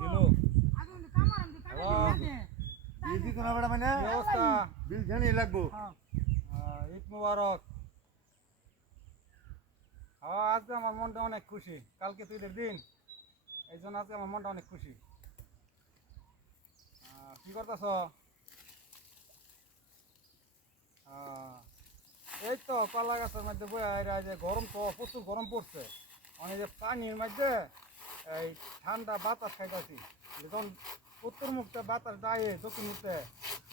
দিলো বিল দিত না বেটা মানে কি অবস্থা বিল জানি লাগবো ঈদ মুবারক আজকে আমার মনটা অনেক খুশি কালকে তো ঈদের দিন এই জন্য আজকে আমার মনটা অনেক খুশি কি করতেছ এই তো কলা গাছের মধ্যে বইয়া যে গরম তো প্রচুর গরম পড়ছে মানে যে পানির মধ্যে এই ঠান্ডা বাতাস খাইতেছি যখন উত্তর মুখে বাতাস দেয় দক্ষিণ মুখে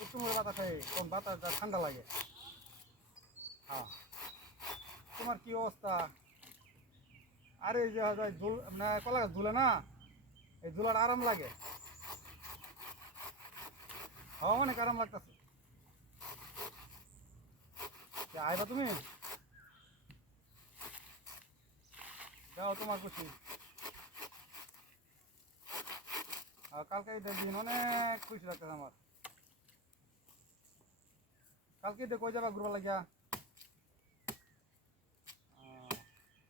উত্তর মুখে বাতাস খাই তখন বাতাসটা ঠান্ডা লাগে হ্যাঁ তোমার কি অবস্থা আরে এই যে মানে কলা গাছ ধুলে না এই ধুলার আরাম লাগে অনেক আরাম লাগতেছে আইবা তুমি যাও তোমার খুশি কালকে দিন অনেক খুশি লাগতেছে আমার কালকে কই যাবা ঘুরবা লাগিয়া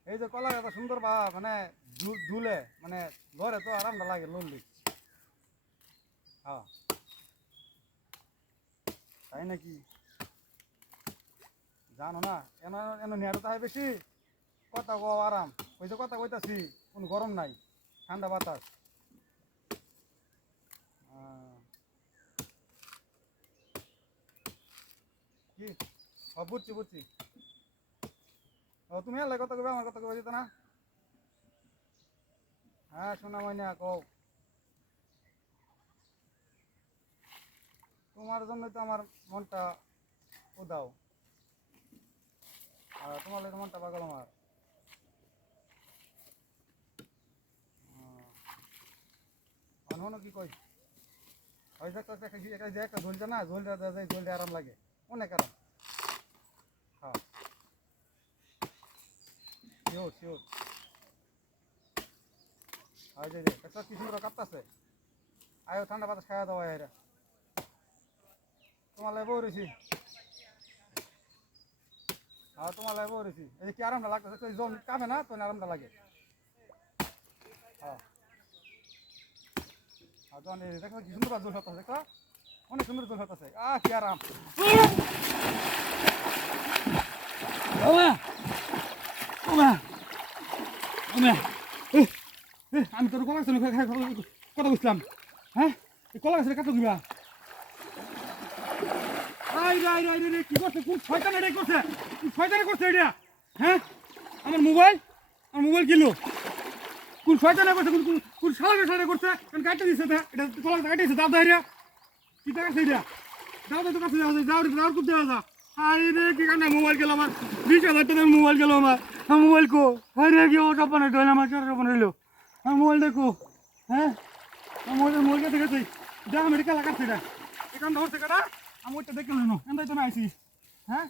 এই যে কলা এত সুন্দর বা মানে ধুলে মানে ঘরে তো আরামটা লাগে লড়লি হ্যাঁ তাই নাকি জানো না এনে এনে নেড়ে তাই বেশি কথা কো আরাম ওই যে কথা কইতাছি কোনো গরম নাই ঠান্ডা বাতাস কি বুঝছি বুঝছি তুমি এলে কথা কবে আমার কথা কবে যেত না হ্যাঁ শোনা ময়না কও তোমার জন্যই তো আমার মনটা উদাও তোমার লাগে মনটা পাগল আমার অন্য কি কই ওই যে একটা ঝোলটা না ঝোলটা আরাম লাগে অনেক আরাম হ্যাঁ শিওর শিওর আর যে একটা কি সুন্দর কাঁপতাছে আয়ো ঠান্ডা বাতাস খাওয়া দাওয়া এরা তোমার লাগে বৌরেছি তোমার লাগে বৌরেছি এই যে কি আরামটা লাগতেছে জল কামে না তো আরামটা লাগে হ্যাঁ দেখো কি সুন্দর জল হতেছে দেখো অনেক সুন্দর জল হতেছে কি আরাম আমি তোর কলা কথা বুঝলাম হ্যাঁ কলা গাছের কত দিবা কি করছে কোন শয়তান এটা করছে শয়তানে করছে এটা হ্যাঁ আমার মোবাইল কিলো কোন শয়তানে করছে কোন সারা করছে কাটতে দিচ্ছে এটা কলা কাটতে দিচ্ছে দাও দাও কি টাকা সেইটা দাও তো কাছে যাও খুব দেওয়া যা আরে রে কি কারণে মোবাইল গেল আমার 20,000 টাকার মোবাইল গেল আমার মোবাইল কো আরে কি ওটা বানাইতে হলো আমার চার বানাইলো আমার মোবাইল দেখো হ্যাঁ মোবাইল থেকে গেছে যা মেডিকেল লাগাচ্ছে এটা এখান ধরছে কাটা আমি ওইটা দেখে নেবো এনটাই তো না আইসি হ্যাঁ